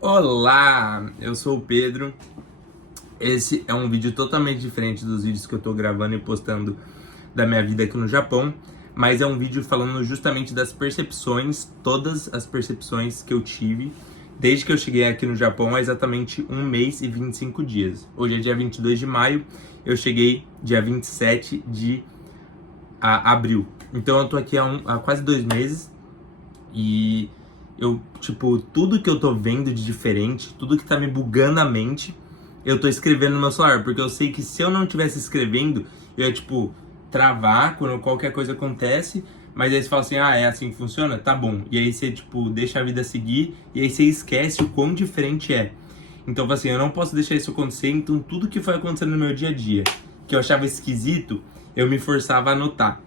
Olá, eu sou o Pedro. Esse é um vídeo totalmente diferente dos vídeos que eu tô gravando e postando da minha vida aqui no Japão, mas é um vídeo falando justamente das percepções, todas as percepções que eu tive desde que eu cheguei aqui no Japão há exatamente 1 mês e 25 dias. Hoje é dia 22 de maio, eu cheguei dia 27 de abril. Então eu tô aqui há quase 2 meses e tudo que eu tô vendo de diferente, tudo que tá me bugando a mente, eu tô escrevendo no meu celular, porque eu sei que se eu não estivesse escrevendo, eu ia, travar quando qualquer coisa acontece, mas aí você fala assim, é assim que funciona? Tá bom. E aí você, deixa a vida seguir, e aí você esquece o quão diferente é. Então, assim, eu não posso deixar isso acontecer, então tudo que foi acontecendo no meu dia a dia, que eu achava esquisito, eu me forçava a anotar.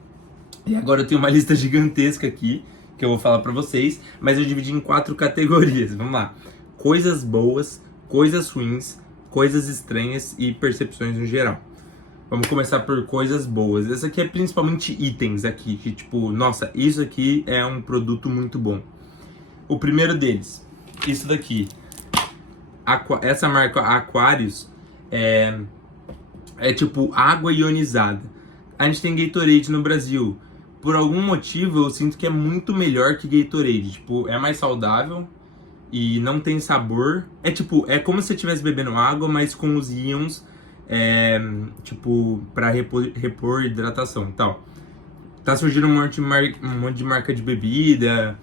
E agora eu tenho uma lista gigantesca aqui, que eu vou falar pra vocês, mas eu dividi em 4 categorias. Vamos lá. Coisas boas, coisas ruins, coisas estranhas e percepções no geral. Vamos começar por coisas boas. Essa aqui é principalmente itens aqui, que nossa, isso aqui é um produto muito bom. O primeiro deles, isso daqui. Essa marca Aquarius é tipo água ionizada. A gente tem Gatorade no Brasil. Por algum motivo eu sinto que é muito melhor que Gatorade. É mais saudável e não tem sabor. É como se você estivesse bebendo água, mas com os íons, pra repor hidratação e tal. Tá surgindo um monte de marca de bebida,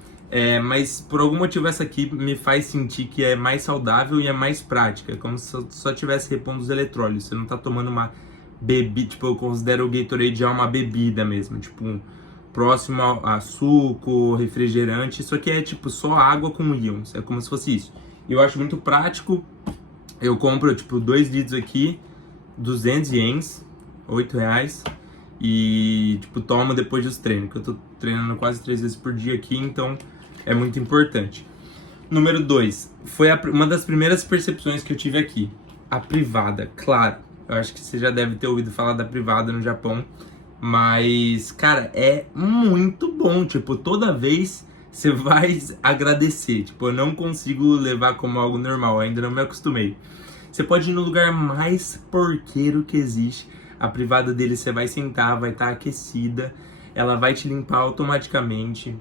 mas por algum motivo essa aqui me faz sentir que é mais saudável e é mais prática. É como se só tivesse repondo os eletrólitos. Você não tá tomando uma bebida, eu considero o Gatorade já uma bebida mesmo, próximo a suco, refrigerante. Isso aqui é só água com íons, é como se fosse isso. Eu acho muito prático. Eu compro 2 litros aqui, 200 ienes, R$ 8. E tomo depois dos treinos, que eu tô treinando quase 3 vezes por dia aqui, então é muito importante. Número 2, foi uma das primeiras percepções que eu tive aqui. A privada, claro. Eu acho que você já deve ter ouvido falar da privada no Japão. Mas, cara, é muito bom. Toda vez você vai agradecer. Eu não consigo levar como algo normal. Ainda não me acostumei. Você pode ir no lugar mais porqueiro que existe. A privada dele você vai sentar, vai estar aquecida. Ela vai te limpar automaticamente.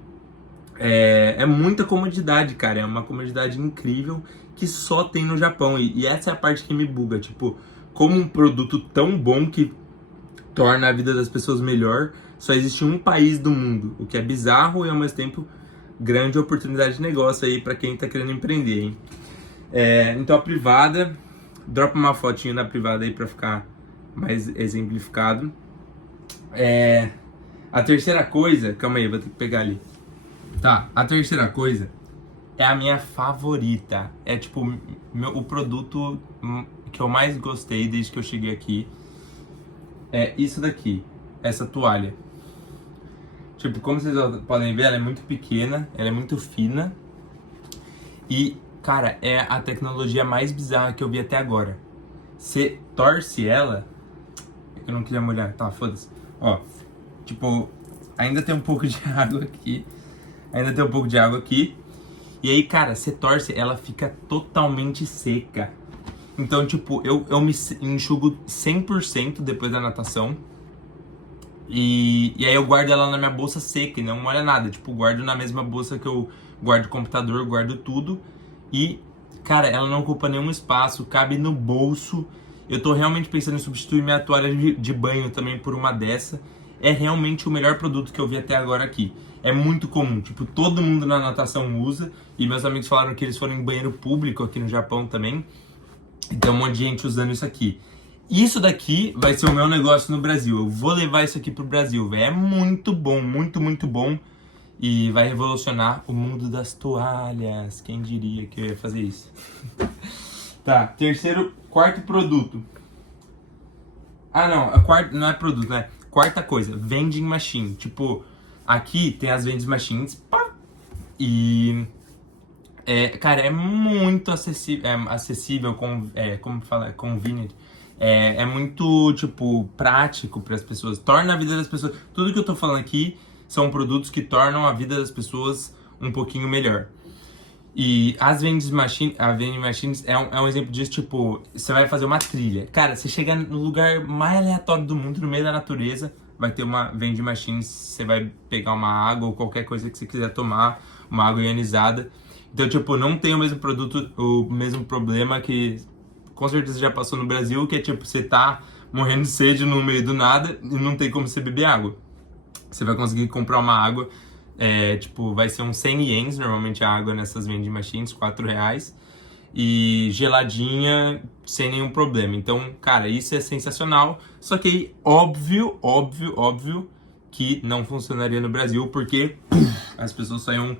É muita comodidade, cara. É uma comodidade incrível que só tem no Japão. E essa é a parte que me buga. Como um produto tão bom que torna a vida das pessoas melhor, só existe um país do mundo, o que é bizarro e ao mesmo tempo grande oportunidade de negócio aí para quem tá querendo empreender, hein? Então a privada, dropa uma fotinha na privada aí para ficar mais exemplificado. A terceira coisa, calma aí, vou ter que pegar ali. Tá, a terceira coisa é a minha favorita. É o produto que eu mais gostei desde que eu cheguei aqui. É isso daqui, essa toalha. Como vocês podem ver, ela é muito pequena, ela é muito fina. E, cara, é a tecnologia mais bizarra que eu vi até agora. Você torce ela... Eu não queria molhar, tá, foda-se. Ó, ainda tem um pouco de água aqui. E aí, cara, você torce, ela fica totalmente seca. Então, eu me enxugo 100% depois da natação. E aí eu guardo ela na minha bolsa seca e não molha nada. Guardo na mesma bolsa que eu guardo o computador, guardo tudo. E, cara, ela não ocupa nenhum espaço, cabe no bolso. Eu tô realmente pensando em substituir minha toalha de banho também por uma dessa. É realmente o melhor produto que eu vi até agora aqui. É muito comum, todo mundo na natação usa. E meus amigos falaram que eles foram em banheiro público aqui no Japão também. Então um monte de gente usando isso aqui. Isso daqui vai ser o meu negócio no Brasil. Eu vou levar isso aqui pro Brasil, velho. É muito bom, muito, muito bom. E vai revolucionar o mundo das toalhas. Quem diria que eu ia fazer isso? Tá, quarto produto. Não, não é produto, né? Quarta coisa, vending machine. Aqui tem as vending machines. Pá, e... cara, é muito acessível, como fala, convenient. É muito, prático para as pessoas. Torna a vida das pessoas... Tudo que eu tô falando aqui são produtos que tornam a vida das pessoas um pouquinho melhor. E as a vending machines é um exemplo disso, tipo, você vai fazer uma trilha. Cara, você chega no lugar mais aleatório do mundo, no meio da natureza, vai ter uma vending machine, você vai pegar uma água ou qualquer coisa que você quiser tomar, uma água ionizada. Então, tipo, não tem o mesmo produto, o mesmo problema que com certeza já passou no Brasil, que é tipo, você tá morrendo de sede no meio do nada e não tem como você beber água. Você vai conseguir comprar uma água, tipo, vai ser uns 100 ienes, normalmente a água nessas vending machines, R$ 4. E geladinha, sem nenhum problema. Então, cara, isso é sensacional. Só que aí, óbvio que não funcionaria no Brasil, porque as pessoas só iam...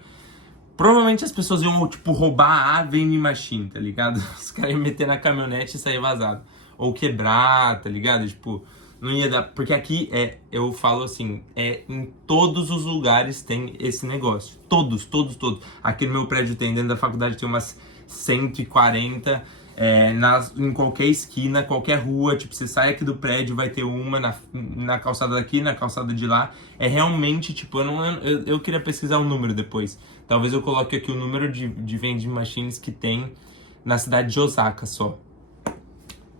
Provavelmente as pessoas iam, tipo, roubar a vending machine, tá ligado? Os caras iam meter na caminhonete e sair vazado. Ou quebrar, tá ligado? Tipo, não ia dar... Porque aqui, eu falo assim, em todos os lugares tem esse negócio. Todos. Aqui no meu prédio tem, dentro da faculdade tem umas 140, em qualquer esquina, qualquer rua, tipo, você sai aqui do prédio, vai ter uma na calçada daqui, na calçada de lá. É realmente, tipo, eu queria pesquisar o número depois. Talvez eu coloque aqui o número de vending machines que tem na cidade de Osaka só.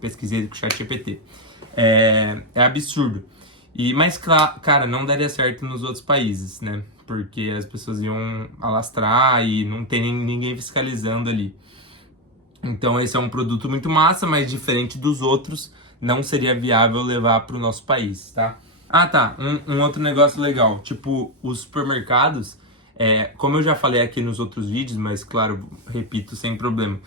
Pesquisei com o ChatGPT. É absurdo. Mas, cara, não daria certo nos outros países, né? Porque as pessoas iam alastrar e não tem ninguém fiscalizando ali. Então esse é um produto muito massa, mas diferente dos outros, não seria viável levar para o nosso país, tá? Ah, tá. Um outro negócio legal. Tipo, os supermercados, como eu já falei aqui nos outros vídeos, mas claro, repito sem problema.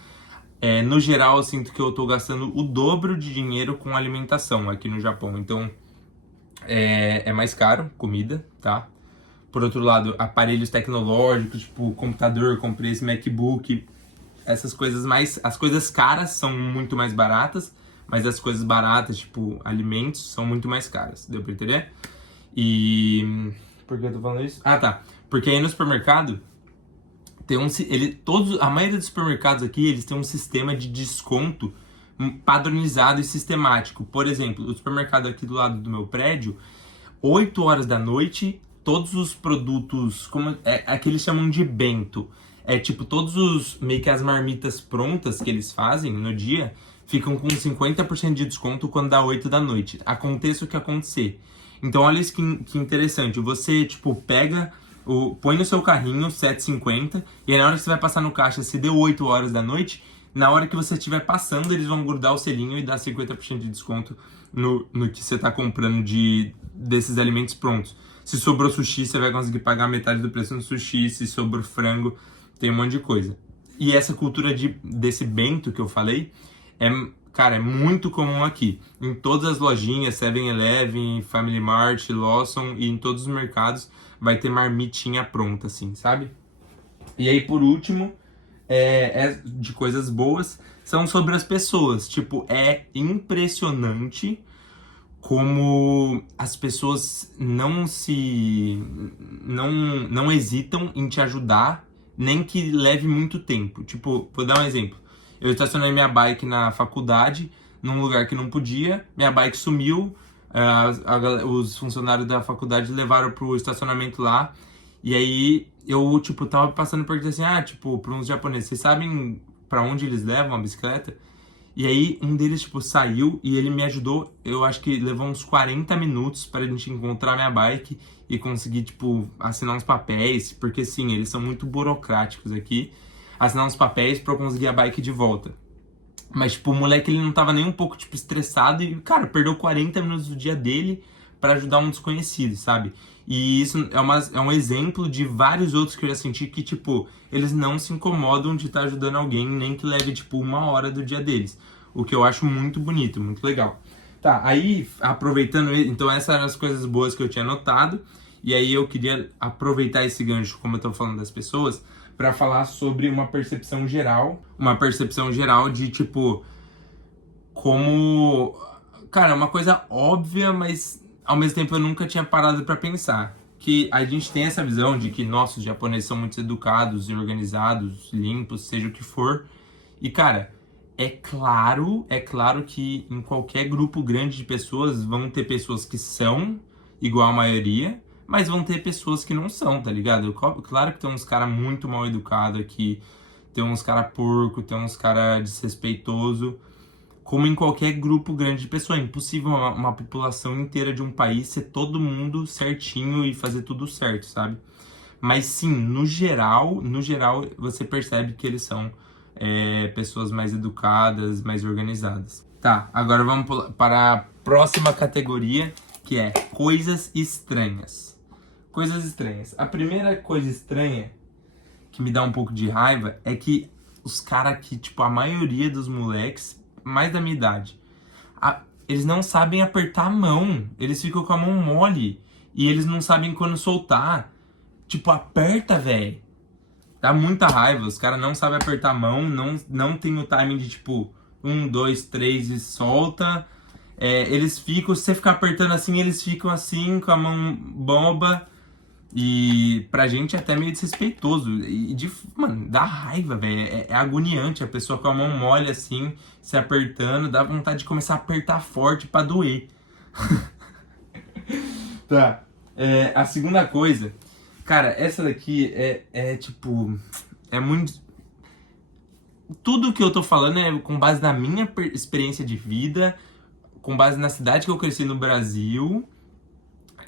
No geral, eu sinto que eu tô gastando o dobro de dinheiro com alimentação aqui no Japão. Então, é mais caro comida, tá? Por outro lado, aparelhos tecnológicos, tipo computador, comprei esse MacBook. Essas coisas as coisas caras são muito mais baratas, mas as coisas baratas, tipo alimentos, são muito mais caras. Deu pra entender? E... por que eu tô falando isso? Ah, tá. Porque aí no supermercado, a maioria dos supermercados aqui, eles têm um sistema de desconto padronizado e sistemático. Por exemplo, o supermercado aqui do lado do meu prédio, 8 horas da noite, todos os produtos, que eles chamam de bento, tipo, meio que as marmitas prontas que eles fazem no dia, ficam com 50% de desconto quando dá 8 da noite. Aconteça o que acontecer. Então, olha isso que interessante. Você, tipo, põe no seu carrinho, 7,50, e aí na hora que você vai passar no caixa, se deu 8 horas da noite, na hora que você estiver passando, eles vão grudar o selinho e dar 50% de desconto no que você está comprando desses alimentos prontos. Se sobrou sushi, você vai conseguir pagar metade do preço no sushi. Se sobrou frango, tem um monte de coisa. E essa cultura desse bento que eu falei, cara, é muito comum aqui. Em todas as lojinhas, 7-Eleven, Family Mart, Lawson, e em todos os mercados vai ter marmitinha pronta, assim, sabe? E aí, por último, de coisas boas, são sobre as pessoas. Tipo, é impressionante como as pessoas não hesitam em te ajudar, nem que leve muito tempo. Tipo, vou dar um exemplo. Eu estacionei minha bike na faculdade, num lugar que não podia, minha bike sumiu, os funcionários da faculdade levaram pro estacionamento lá, e aí eu, tipo, tava passando por assim, pra uns japoneses, vocês sabem pra onde eles levam a bicicleta? E aí um deles, tipo, saiu e ele me ajudou, eu acho que levou uns 40 minutos pra gente encontrar minha bike e conseguir, tipo, assinar uns papéis, porque sim, eles são muito burocráticos aqui, assinar uns papéis pra eu conseguir a bike de volta. Mas, tipo, o moleque, ele não tava nem um pouco, tipo, estressado e, cara, perdeu 40 minutos do dia dele pra ajudar um desconhecido, sabe? E isso é um exemplo de vários outros que eu já senti que, tipo, eles não se incomodam de estar ajudando alguém, nem que leve, tipo, 1 hora do dia deles. O que eu acho muito bonito, muito legal. Tá, aí, aproveitando, então essas eram as coisas boas que eu tinha notado, e aí eu queria aproveitar esse gancho, como eu tô falando das pessoas, para falar sobre uma percepção geral de, tipo, como... Cara, é uma coisa óbvia, mas ao mesmo tempo eu nunca tinha parado para pensar. Que a gente tem essa visão de que, nossa, os japoneses são muito educados e organizados, limpos, seja o que for. E, cara, é claro que em qualquer grupo grande de pessoas vão ter pessoas que são igual a maioria, mas vão ter pessoas que não são, tá ligado? Claro que tem uns caras muito mal educados aqui, tem uns cara porco, tem uns cara desrespeitoso, como em qualquer grupo grande de pessoas. É impossível uma população inteira de um país ser todo mundo certinho e fazer tudo certo, sabe? Mas sim, no geral, você percebe que eles são pessoas mais educadas, mais organizadas. Tá, agora vamos para a próxima categoria, que é coisas estranhas. Coisas estranhas. A primeira coisa estranha que me dá um pouco de raiva é que os caras aqui, tipo, a maioria dos moleques, mais da minha idade, eles não sabem apertar a mão. Eles ficam com a mão mole e eles não sabem quando soltar. Tipo, aperta, velho. Dá muita raiva. Os caras não sabem apertar a mão, não tem o timing de, tipo, 1, 2, 3 e solta. Eles ficam, se você ficar apertando assim, eles ficam assim, com a mão bomba. E pra gente é até meio desrespeitoso. Mano, dá raiva, velho. É agoniante a pessoa com a mão mole assim, se apertando. Dá vontade de começar a apertar forte pra doer. Tá. A segunda coisa. Cara, essa daqui tipo. É muito. Tudo que eu tô falando é com base na minha experiência de vida, com base na cidade que eu cresci no Brasil.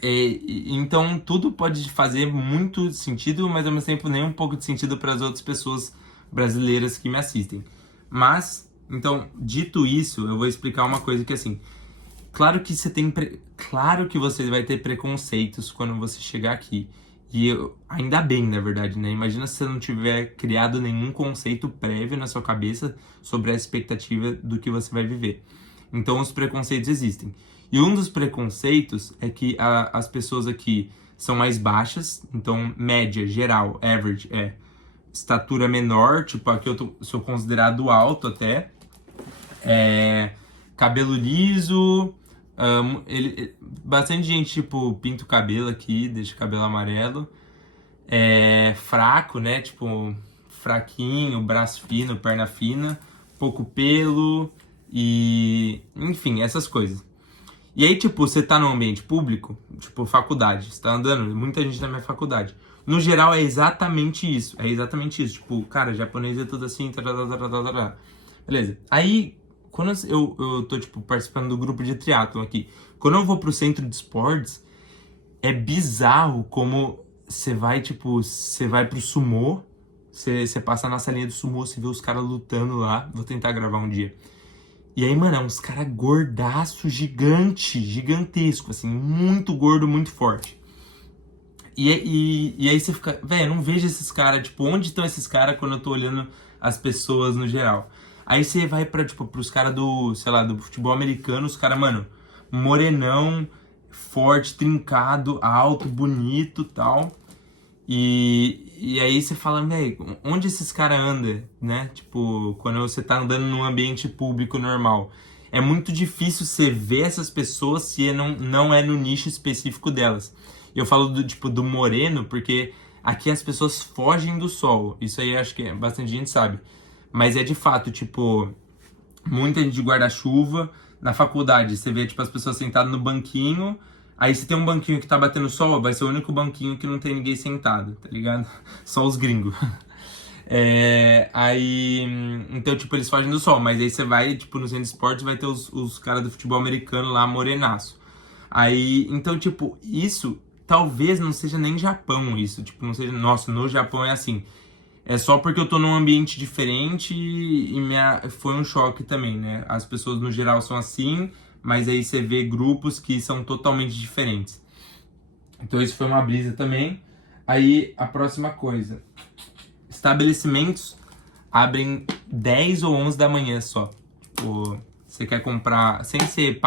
Então tudo pode fazer muito sentido, mas ao mesmo tempo nem um pouco de sentido para as outras pessoas brasileiras que me assistem. Mas, então, dito isso, eu vou explicar uma coisa que assim, claro que claro que você vai ter preconceitos quando você chegar aqui. Ainda bem, na verdade, né? Imagina se você não tiver criado nenhum conceito prévio na sua cabeça sobre a expectativa do que você vai viver. Então, os preconceitos existem. E um dos preconceitos é que as pessoas aqui são mais baixas, então, média, geral, average, estatura menor, tipo, aqui eu sou considerado alto até, cabelo liso, bastante gente, tipo, pinta o cabelo aqui, deixa o cabelo amarelo, fraco, né, tipo, fraquinho, braço fino, perna fina, pouco pelo e, enfim, essas coisas. E aí, tipo, você tá num ambiente público, tipo, faculdade, você tá andando, muita gente na minha faculdade. No geral, é exatamente isso. Tipo, cara, japonês é tudo assim, tarará. Beleza. Aí, quando eu tô, tipo, participando do grupo de triatlon aqui, quando eu vou pro centro de esportes, é bizarro como você vai pro sumô, você passa na salinha do sumô, você vê os caras lutando lá. Vou tentar gravar um dia. E aí, mano, é uns caras gordaço, gigantesco, assim, muito gordo, muito forte. E aí você fica, velho, eu não vejo esses caras, tipo, onde estão esses caras quando eu tô olhando as pessoas no geral? Aí você vai pros caras do, sei lá, do futebol americano, os caras, mano, morenão, forte, trincado, alto, bonito, tal. E aí você fala, velho, onde esses caras andam, né? Tipo, quando você tá andando num ambiente público normal. É muito difícil você ver essas pessoas se não é no nicho específico delas. Eu falo do moreno, porque aqui as pessoas fogem do sol. Isso aí acho que bastante gente sabe. Mas é de fato, tipo, muita gente de guarda-chuva. Na faculdade, você vê, tipo, as pessoas sentadas no banquinho. Aí se tem um banquinho que tá batendo sol, vai ser o único banquinho que não tem ninguém sentado, tá ligado? Só os gringos. Então, tipo, eles fogem do sol, mas aí você vai, tipo, no centro de esportes vai ter os caras do futebol americano lá, morenaço. Aí, então, tipo, isso talvez não seja nem Japão, isso, tipo, não seja, nossa, no Japão é assim. É só porque eu tô num ambiente diferente e foi um choque também, né? As pessoas no geral são assim, mas aí você vê grupos que são totalmente diferentes. Então isso foi uma brisa também. Aí a próxima coisa. Estabelecimentos abrem 10 ou 11 da manhã só. Tipo, você quer comprar, sem ser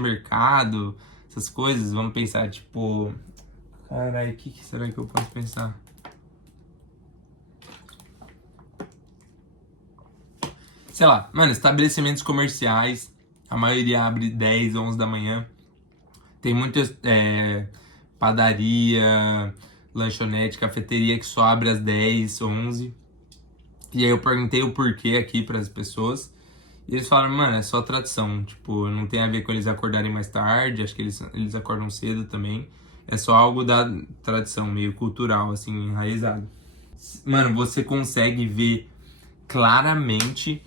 mercado, essas coisas, vamos pensar, tipo... Caralho, o que será que eu posso pensar? Sei lá, mano, estabelecimentos comerciais, a maioria abre 10, 11 da manhã. Tem muitas padaria, lanchonete, cafeteria que só abre às 10, 11. E aí eu perguntei o porquê aqui para as pessoas. E eles falaram, mano, é só tradição. Tipo, não tem a ver com eles acordarem mais tarde, acho que eles acordam cedo também. É só algo da tradição, meio cultural, assim, enraizado. Mano, você consegue ver claramente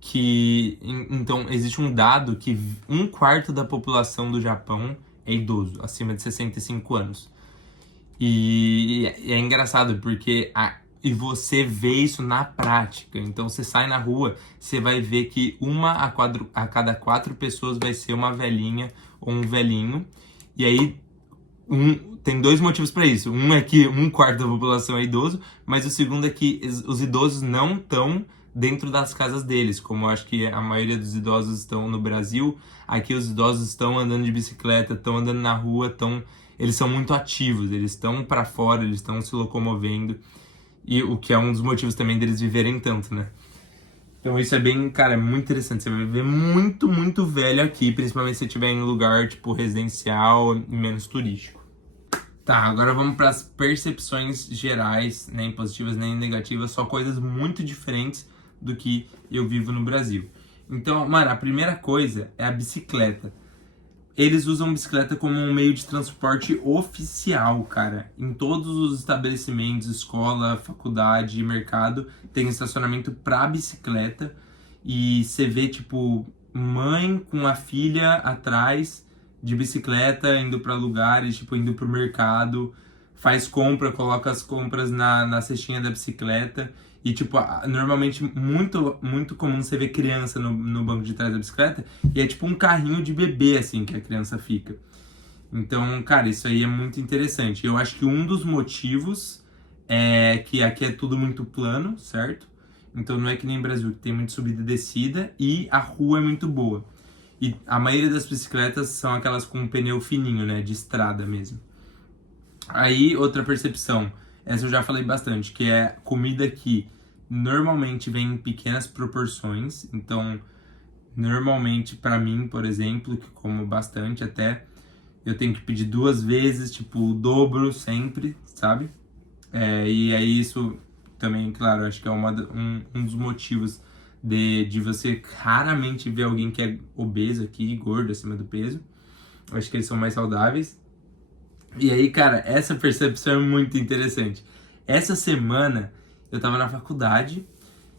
que... Então, existe um dado que 1/4 da população do Japão é idoso, acima de 65 anos. E é engraçado porque e você vê isso na prática. Então você sai na rua, você vai ver que a cada 4 pessoas vai ser uma velhinha ou um velhinho. E aí tem 2 motivos para isso. Um é que 1/4 da população é idoso, mas o segundo é que os idosos não estão dentro das casas deles, como eu acho que a maioria dos idosos estão no Brasil. Aqui os idosos estão andando de bicicleta, estão andando na rua, eles são muito ativos, eles estão para fora, eles estão se locomovendo, e o que é um dos motivos também deles viverem tanto, né? Então isso é bem, cara, é muito interessante. Você vai ver muito, muito velho aqui, principalmente se estiver em lugar, tipo, residencial e menos turístico. Tá, agora vamos para as percepções gerais, nem positivas nem negativas, só coisas muito diferentes do que eu vivo no Brasil. Então, mano, a primeira coisa é a bicicleta. Eles usam bicicleta como um meio de transporte oficial, cara. Em todos os estabelecimentos, escola, faculdade, mercado, tem estacionamento pra bicicleta. E você vê, tipo, mãe com a filha atrás de bicicleta, indo pra lugares, tipo, indo pro mercado, faz compra, coloca as compras na cestinha da bicicleta. E, tipo, normalmente muito comum você ver criança no banco de trás da bicicleta, e é tipo um carrinho de bebê, assim, que a criança fica. Então, cara, isso aí é muito interessante. Eu acho que um dos motivos é que aqui é tudo muito plano, certo? Então não é que nem Brasil, que tem muita subida e descida, e a rua é muito boa. E a maioria das bicicletas são aquelas com um pneu fininho, né, de estrada mesmo. Aí, outra percepção, essa eu já falei bastante, que é comida que normalmente vem em pequenas proporções. Então, normalmente pra mim, por exemplo, que como bastante até, eu tenho que pedir 2 vezes, tipo, o dobro sempre, sabe? E aí isso também, claro, acho que é um dos motivos de você raramente ver alguém que é obeso aqui, gordo, acima do peso. Eu acho que eles são mais saudáveis. E aí, cara, essa percepção é muito interessante. Essa semana eu tava na faculdade,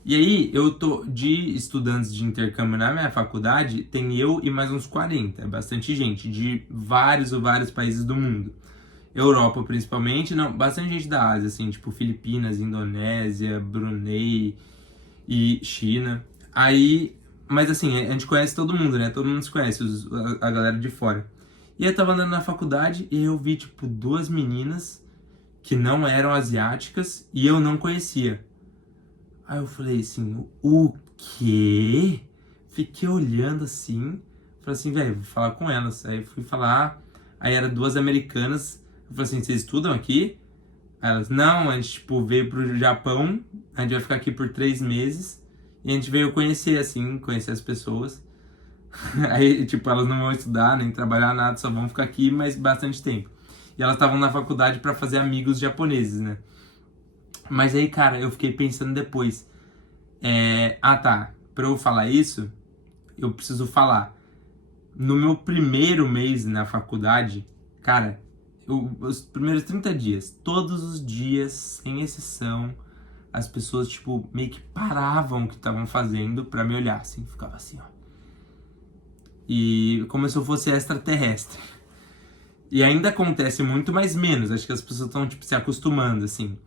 e aí eu tô de estudantes de intercâmbio na minha faculdade, tem eu e mais uns 40, é bastante gente, de vários países do mundo. Europa principalmente, não, bastante gente da Ásia, assim, tipo Filipinas, Indonésia, Brunei e China. Aí, mas assim, a gente conhece todo mundo, né? Todo mundo se conhece, a galera de fora. E eu tava andando na faculdade e eu vi, tipo, 2 meninas que não eram asiáticas e eu não conhecia. Aí eu falei assim, o quê? Fiquei olhando assim, falei assim, velho, vou falar com elas. Aí eu fui falar, aí eram 2 americanas. Eu falei assim, vocês estudam aqui? Aí elas, não, a gente, tipo, veio pro Japão, a gente vai ficar aqui por 3 meses. E a gente veio conhecer, assim, conhecer as pessoas. Aí, tipo, elas não vão estudar, nem trabalhar, nada, só vão ficar aqui, mas bastante tempo. E elas estavam na faculdade pra fazer amigos japoneses, né? Mas aí, cara, eu fiquei pensando depois. Tá, pra eu falar isso, eu preciso falar. No meu primeiro mês na faculdade, cara, os primeiros 30 dias, todos os dias, sem exceção, as pessoas, tipo, meio que paravam o que estavam fazendo pra me olhar, assim, ficava assim, ó. E como se eu fosse extraterrestre. E ainda acontece muito, mas menos. Acho que as pessoas estão, tipo, se acostumando, assim.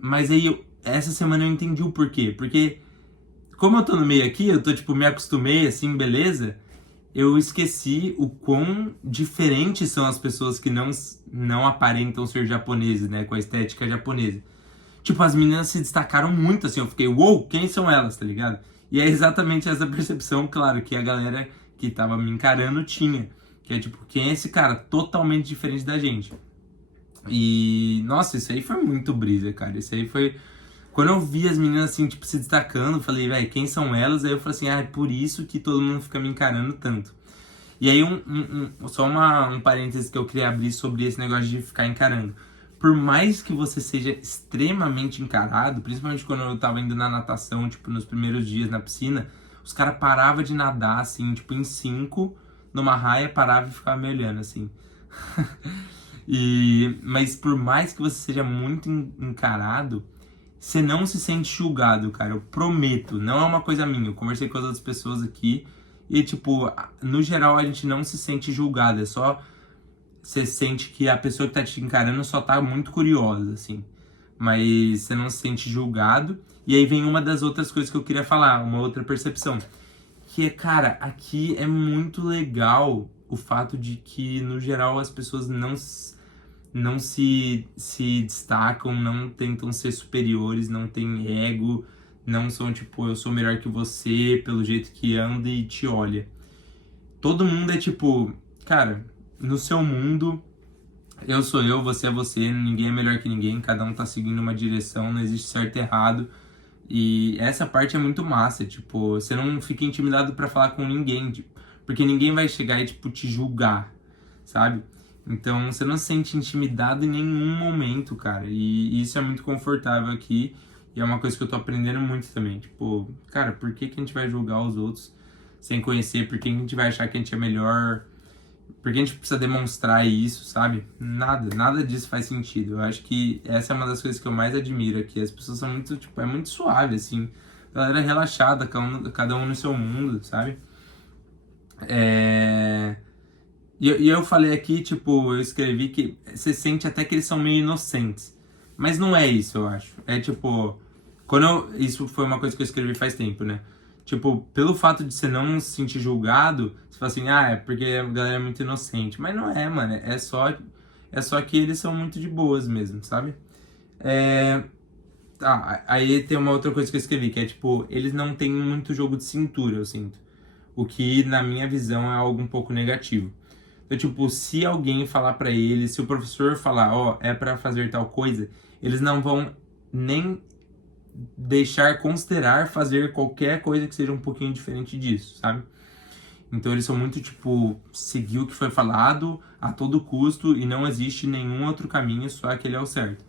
Mas aí, essa semana eu entendi o porquê. Porque, como eu tô no meio aqui, eu tô, tipo, me acostumei, assim, beleza. Eu esqueci o quão diferentes são as pessoas que não aparentam ser japoneses, né? Com a estética japonesa. Tipo, as meninas se destacaram muito, assim. Eu fiquei, uou, quem são elas, tá ligado? E é exatamente essa percepção, claro, que a galera que tava me encarando tinha. Que é tipo, quem é esse cara totalmente diferente da gente? E, nossa, isso aí foi muito brisa, cara. Isso aí foi... Quando eu vi as meninas, assim, tipo, se destacando, eu falei, velho, quem são elas? Aí eu falei assim, é por isso que todo mundo fica me encarando tanto. E aí, só um parênteses que eu queria abrir sobre esse negócio de ficar encarando. Por mais que você seja extremamente encarado, principalmente quando eu tava indo na natação, tipo, nos primeiros dias na piscina, os caras paravam de nadar, assim, tipo, em 5, numa raia, parava e ficava me olhando, assim. Mas por mais que você seja muito encarado, você não se sente julgado, cara. Eu prometo, não é uma coisa minha. Eu conversei com as outras pessoas aqui e, tipo, no geral a gente não se sente julgado. É só você sente que a pessoa que tá te encarando só tá muito curiosa, assim. Mas você não se sente julgado. E aí vem uma das outras coisas que eu queria falar, uma outra percepção. Que é, cara, aqui é muito legal o fato de que, no geral, as pessoas não se destacam, não tentam ser superiores, não tem ego, não são tipo, eu sou melhor que você pelo jeito que anda e te olha. Todo mundo é tipo, cara, no seu mundo, eu sou eu, você é você, ninguém é melhor que ninguém, cada um tá seguindo uma direção, não existe certo e errado. E essa parte é muito massa, tipo, você não fica intimidado pra falar com ninguém, tipo, porque ninguém vai chegar e, tipo, te julgar, sabe? Então, você não se sente intimidado em nenhum momento, cara, e isso é muito confortável aqui, e é uma coisa que eu tô aprendendo muito também, tipo, cara, por que que a gente vai julgar os outros sem conhecer? Por que a gente vai achar que a gente é melhor? Por que a gente precisa demonstrar isso, sabe? Nada disso faz sentido. Eu acho que essa é uma das coisas que eu mais admiro aqui. As pessoas são muito, tipo, é muito suave, assim. A galera é relaxada, cada um no seu mundo, sabe? E eu falei aqui, tipo, eu escrevi que você sente até que eles são meio inocentes. Mas não é isso, eu acho. É tipo, isso foi uma coisa que eu escrevi faz tempo, né? Tipo, pelo fato de você não se sentir julgado, você fala assim, é porque a galera é muito inocente. Mas não é, mano. É só que eles são muito de boas mesmo, sabe? Aí tem uma outra coisa que eu escrevi, que é tipo, eles não têm muito jogo de cintura, eu sinto. O que, na minha visão, é algo um pouco negativo. Então, tipo, se alguém falar pra eles, se o professor falar, é pra fazer tal coisa, eles não vão nem deixar considerar fazer qualquer coisa que seja um pouquinho diferente disso, sabe? Então eles são muito, tipo, seguir o que foi falado a todo custo e não existe nenhum outro caminho, só aquele é o certo.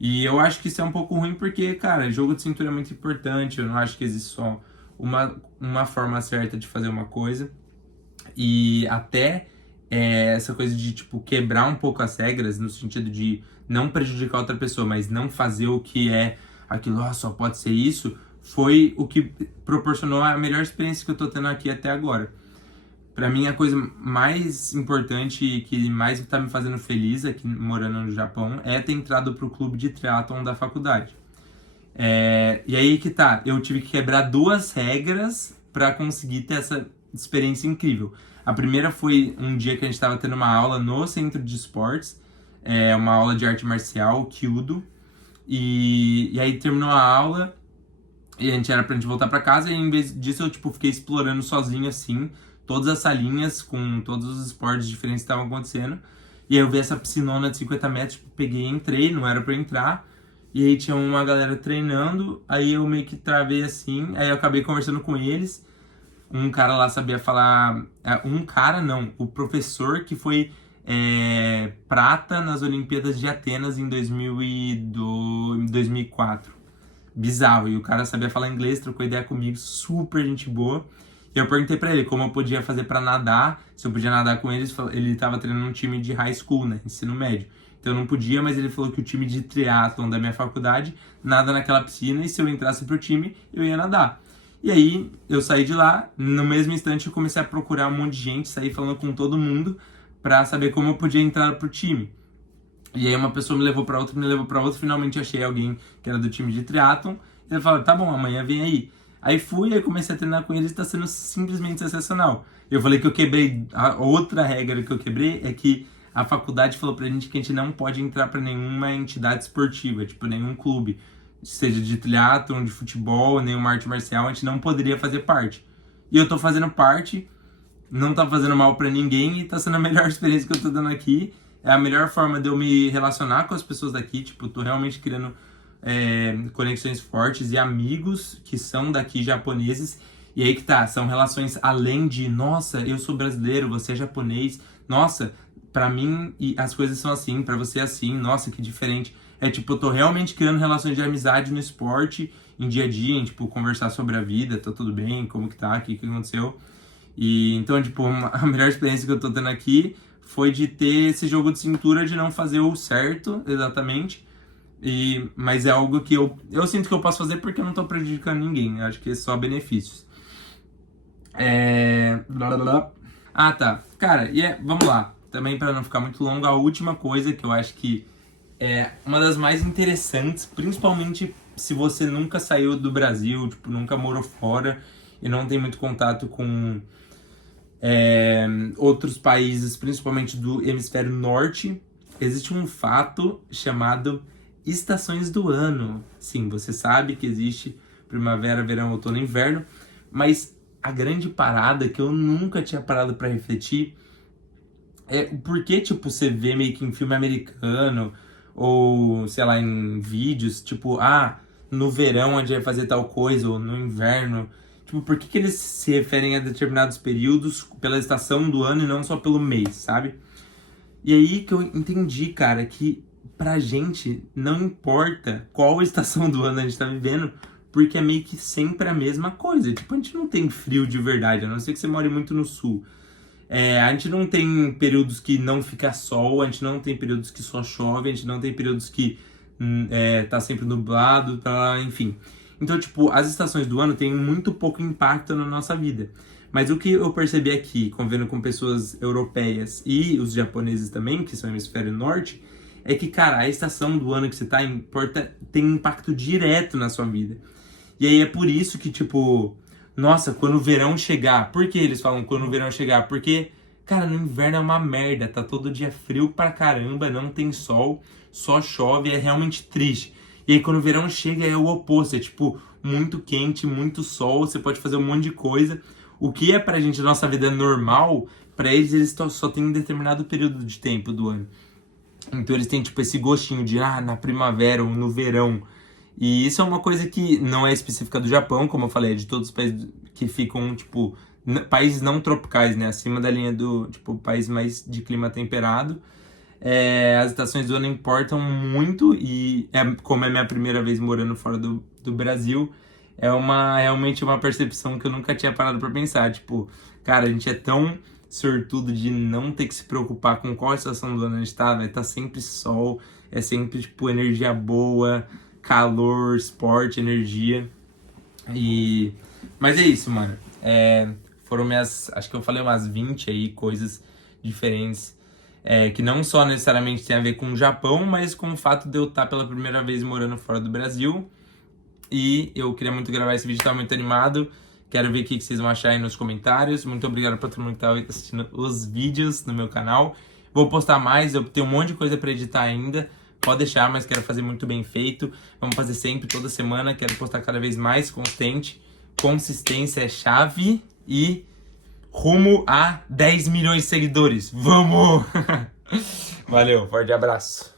E eu acho que isso é um pouco ruim porque, cara, jogo de cintura é muito importante, eu não acho que existe só uma forma certa de fazer uma coisa. E até essa coisa de, tipo, quebrar um pouco as regras, no sentido de não prejudicar outra pessoa, mas não fazer o que é aquilo, só pode ser isso, foi o que proporcionou a melhor experiência que eu tô tendo aqui até agora. Pra mim, a coisa mais importante e que mais tá me fazendo feliz aqui, morando no Japão, é ter entrado pro clube de triatlon da faculdade. E aí que tá, eu tive que quebrar 2 regras pra conseguir ter essa experiência incrível. A primeira foi um dia que a gente tava tendo uma aula no centro de esportes, uma aula de arte marcial, Kyudo, e aí terminou a aula e a gente era pra gente voltar pra casa e em vez disso eu, tipo, fiquei explorando sozinho, assim, todas as salinhas com todos os esportes diferentes que estavam acontecendo. E aí eu vi essa piscinona de 50 metros, tipo, peguei e entrei, não era pra eu entrar. E aí tinha uma galera treinando, aí eu meio que travei assim, aí eu acabei conversando com eles. Um cara lá sabia falar... Um cara não, o professor que foi prata nas Olimpíadas de Atenas em 2004. Bizarro, e o cara sabia falar inglês, trocou ideia comigo, super gente boa. E eu perguntei pra ele como eu podia fazer pra nadar, se eu podia nadar com eles. Ele tava treinando um time de high school, né, ensino médio. Então eu não podia, mas ele falou que o time de triatlon da minha faculdade nada naquela piscina e se eu entrasse pro time, eu ia nadar. E aí eu saí de lá, no mesmo instante eu comecei a procurar um monte de gente, saí falando com todo mundo pra saber como eu podia entrar pro time. E aí uma pessoa me levou pra outra, finalmente achei alguém que era do time de triatlon. E ele falou, tá bom, amanhã vem aí. Aí fui, aí comecei a treinar com eles e tá sendo simplesmente sensacional. Eu falei que eu quebrei, a outra regra que eu quebrei é que a faculdade falou pra gente que a gente não pode entrar pra nenhuma entidade esportiva, tipo nenhum clube, seja de triatlon, de futebol, nenhuma arte marcial, a gente não poderia fazer parte. E eu tô fazendo parte, não tá fazendo mal pra ninguém e tá sendo a melhor experiência que eu tô dando aqui. É a melhor forma de eu me relacionar com as pessoas daqui, tipo, tô realmente criando conexões fortes e amigos que são daqui japoneses. E aí que tá, são relações além de, nossa, eu sou brasileiro, você é japonês, nossa, pra mim as coisas são assim, pra você é assim, nossa, que diferente. É tipo, eu tô realmente criando relações de amizade no esporte, em dia a dia, em tipo, conversar sobre a vida, tá tudo bem, como que tá, o que aconteceu. E então, tipo, a melhor experiência que eu tô tendo aqui foi de ter esse jogo de cintura de não fazer o certo, exatamente. Mas é algo que eu sinto que eu posso fazer porque eu não tô prejudicando ninguém. Eu acho que é só benefícios. Blá, blá, blá. Ah, tá. Cara, vamos lá. Também para não ficar muito longo, a última coisa que eu acho que é uma das mais interessantes, principalmente se você nunca saiu do Brasil, tipo, nunca morou fora e não tem muito contato com outros países, principalmente do hemisfério norte, existe um fato chamado estações do ano. Sim, você sabe que existe primavera, verão, outono e inverno, mas a grande parada que eu nunca tinha parado para refletir é por que, tipo, você vê meio que em filme americano ou, sei lá, em vídeos, tipo, no verão a gente vai fazer tal coisa, ou no inverno. Tipo, por que eles se referem a determinados períodos pela estação do ano e não só pelo mês, sabe? E aí que eu entendi, cara, que pra gente não importa qual estação do ano a gente tá vivendo, porque é meio que sempre a mesma coisa. Tipo, a gente não tem frio de verdade, a não ser que você more muito no sul. A gente não tem períodos que não fica sol, a gente não tem períodos que só chove, a gente não tem períodos que tá sempre nublado, enfim. Então, tipo, as estações do ano têm muito pouco impacto na nossa vida. Mas o que eu percebi aqui, convivendo com pessoas europeias e os japoneses também, que são hemisfério norte, é que, cara, a estação do ano que você tá tem impacto direto na sua vida. E aí é por isso que, tipo, nossa, quando o verão chegar... Por que eles falam quando o verão chegar? Porque, cara, no inverno é uma merda, tá todo dia frio pra caramba, não tem sol, só chove, é realmente triste. E aí quando o verão chega é o oposto, é tipo, muito quente, muito sol, você pode fazer um monte de coisa. O que é pra gente, a nossa vida normal, pra eles só tem um determinado período de tempo do ano. Então eles têm, tipo, esse gostinho de, na primavera ou no verão. E isso é uma coisa que não é específica do Japão, como eu falei, é de todos os países que ficam, tipo, países não tropicais, né? Acima da linha do, tipo, país mais de clima temperado. As estações do ano importam muito e, como é minha primeira vez morando fora do Brasil, é realmente uma percepção que eu nunca tinha parado pra pensar. Tipo, cara, a gente é tão sortudo de não ter que se preocupar com qual estação do ano a gente tá, vai estar sempre sol, é sempre, tipo, energia boa, calor, esporte, energia. Mas é isso, mano. Foram acho que eu falei umas 20 aí coisas diferentes, que não só necessariamente tem a ver com o Japão, mas com o fato de eu estar pela primeira vez morando fora do Brasil. E eu queria muito gravar esse vídeo, tá muito animado. Quero ver o que vocês vão achar aí nos comentários. Muito obrigado pra todo mundo que tá assistindo os vídeos no meu canal. Vou postar mais, eu tenho um monte de coisa pra editar ainda. Pode deixar, mas quero fazer muito bem feito. Vamos fazer sempre, toda semana. Quero postar cada vez mais constante. Consistência é chave e rumo a 10 milhões de seguidores. Vamos! Valeu, forte abraço.